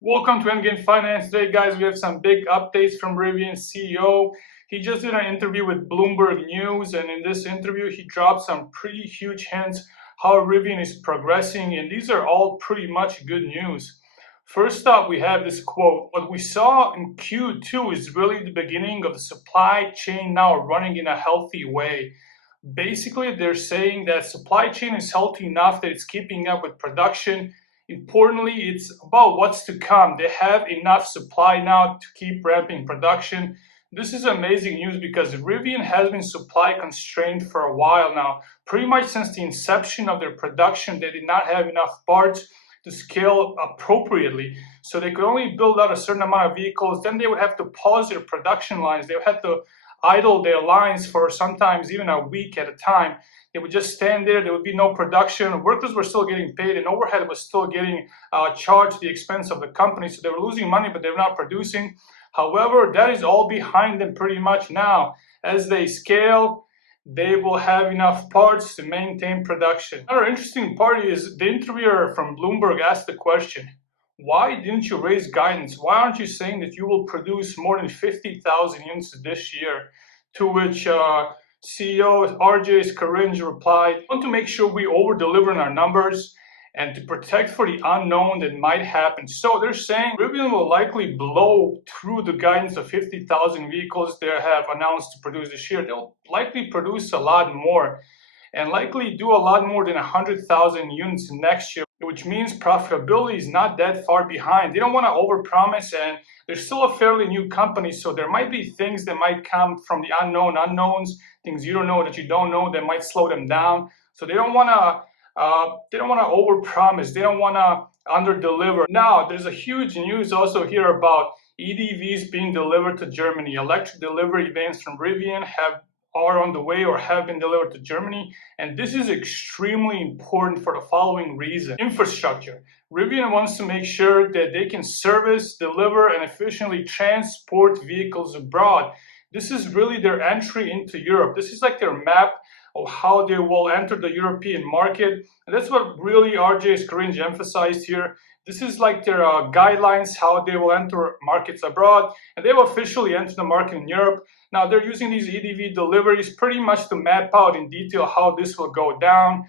Welcome to Endgame Finance. Today, guys, we have some big updates from Rivian CEO. He just did an interview with Bloomberg News, and in this interview, he dropped some pretty huge hints how Rivian is progressing, and these are all pretty much good news. First up, we have this quote. What we saw in Q2 is really the beginning of the supply chain now running in a healthy way. Basically, they're saying that supply chain is healthy enough that it's keeping up with production. Importantly, it's about what's to come. They have enough supply now to keep ramping production. This is amazing news because Rivian has been supply constrained for a while now. Pretty much since the inception of their production, they did not have enough parts to scale appropriately. So they could only build out a certain amount of vehicles. Then they would have to pause their production lines. They would have to idle their lines for sometimes even a week at a time. They would just stand there. There would be no production. Workers were still getting paid, and overhead was still getting charged at the expense of the company. So they were losing money, but they were not producing. However, that is all behind them pretty much now. As they scale, they will have enough parts to maintain production. Another interesting part is the interviewer from Bloomberg asked the question, why didn't you raise guidance? Why aren't you saying that you will produce more than 50,000 units this year? To which CEO RJ Scaringe replied, "I want to make sure we over-deliver on our numbers and to protect for the unknown that might happen." So they're saying Rivian will likely blow through the guidance of 50,000 vehicles they have announced to produce this year. They'll likely produce a lot more and likely do a lot more than 100,000 units next year, which means profitability is not that far behind. They don't want to overpromise, and they're still a fairly new company, so there might be things that might come from the unknowns, things you don't know that you don't know that might slow them down. So they don't want to overpromise. They don't want to underdeliver. Now, there's a huge news also here about EDVs being delivered to Germany. Electric delivery vans from Rivian are on the way or have been delivered to Germany. And this is extremely important for the following reason. Infrastructure. Rivian wants to make sure that they can service, deliver, and efficiently transport vehicles abroad. This is really their entry into Europe. This is like their map of how they will enter the European market. And that's what really RJ Scaringe emphasized here. This is like their guidelines, how they will enter markets abroad. And they've officially entered the market in Europe. Now they're using these EDV deliveries pretty much to map out in detail how this will go down,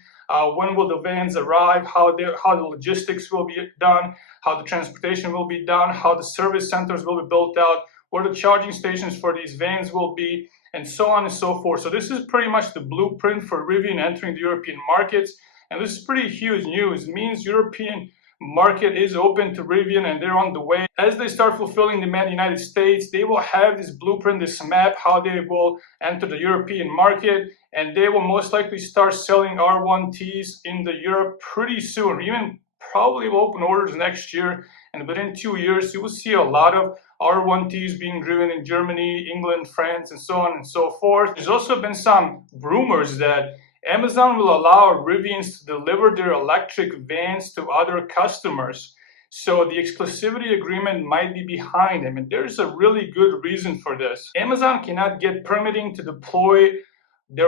when will the vans arrive, how the logistics will be done, how the transportation will be done, how the service centers will be built out, where the charging stations for these vans will be, and so on and so forth. So this is pretty much the blueprint for Rivian entering the European markets. And this is pretty huge news. It means European market is open to Rivian and they're on the way. As they start fulfilling demand in the United States, they will have this blueprint, this map, how they will enter the European market, and they will most likely start selling R1Ts in the Europe pretty soon. Even probably will open orders next year, and within 2 years, you will see a lot of R1Ts being driven in Germany, England, France, and so on and so forth. There's also been some rumors that Amazon will allow Rivians to deliver their electric vans to other customers. So the exclusivity agreement might be behind them, and there's a really good reason for this. Amazon cannot get permitting to deploy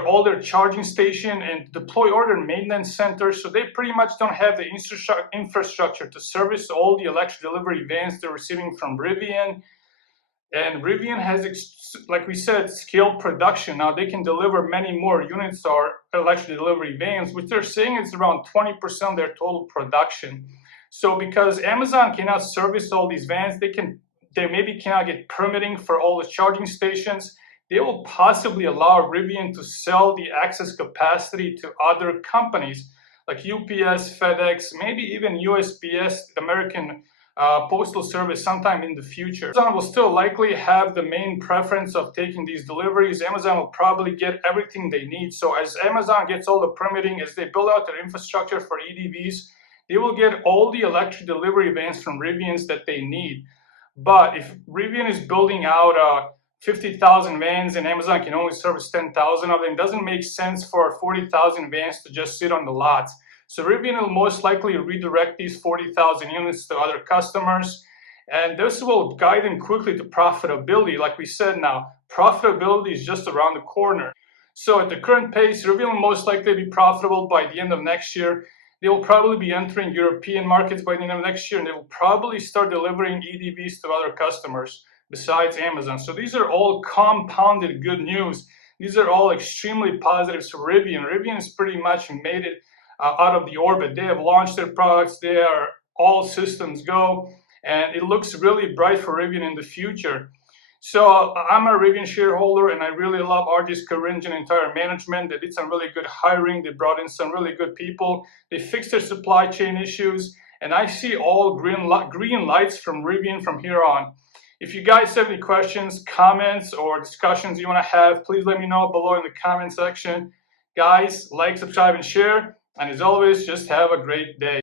all their charging station and deploy all their maintenance centers, so they pretty much don't have the infrastructure to service all the electric delivery vans they're receiving from Rivian. And Rivian has, like we said, scaled production. Now they can deliver many more units or electric delivery vans, which they're saying is around 20% of their total production. So because Amazon cannot service all these vans, they maybe cannot get permitting for all the charging stations. They will possibly allow Rivian to sell the excess capacity to other companies like UPS, FedEx, maybe even USPS, the American Postal Service, sometime in the future. Amazon will still likely have the main preference of taking these deliveries. Amazon will probably get everything they need. So as Amazon gets all the permitting, as they build out their infrastructure for EDVs, they will get all the electric delivery vans from Rivians that they need. But if Rivian is building out 50,000 vans and Amazon can only service 10,000 of them, it doesn't make sense for 40,000 vans to just sit on the lots. So Rivian will most likely redirect these 40,000 units to other customers, and this will guide them quickly to profitability. Like we said now, profitability is just around the corner. So at the current pace, Rivian will most likely be profitable by the end of next year. They will probably be entering European markets by the end of next year, and they will probably start delivering EDVs to other customers besides Amazon. So these are all compounded good news. These are all extremely positives for Rivian. Rivian has pretty much made it out of the orbit. They have launched their products. They are all systems go, and it looks really bright for Rivian in the future. So I'm a Rivian shareholder, and I really love Artis Karinj and entire management. They did some really good hiring. They brought in some really good people. They fixed their supply chain issues, and I see all green lights from Rivian from here on. If you guys have any questions, comments, or discussions you want to have, please let me know below in the comment section. Guys, like, subscribe, and share. And as always, just have a great day.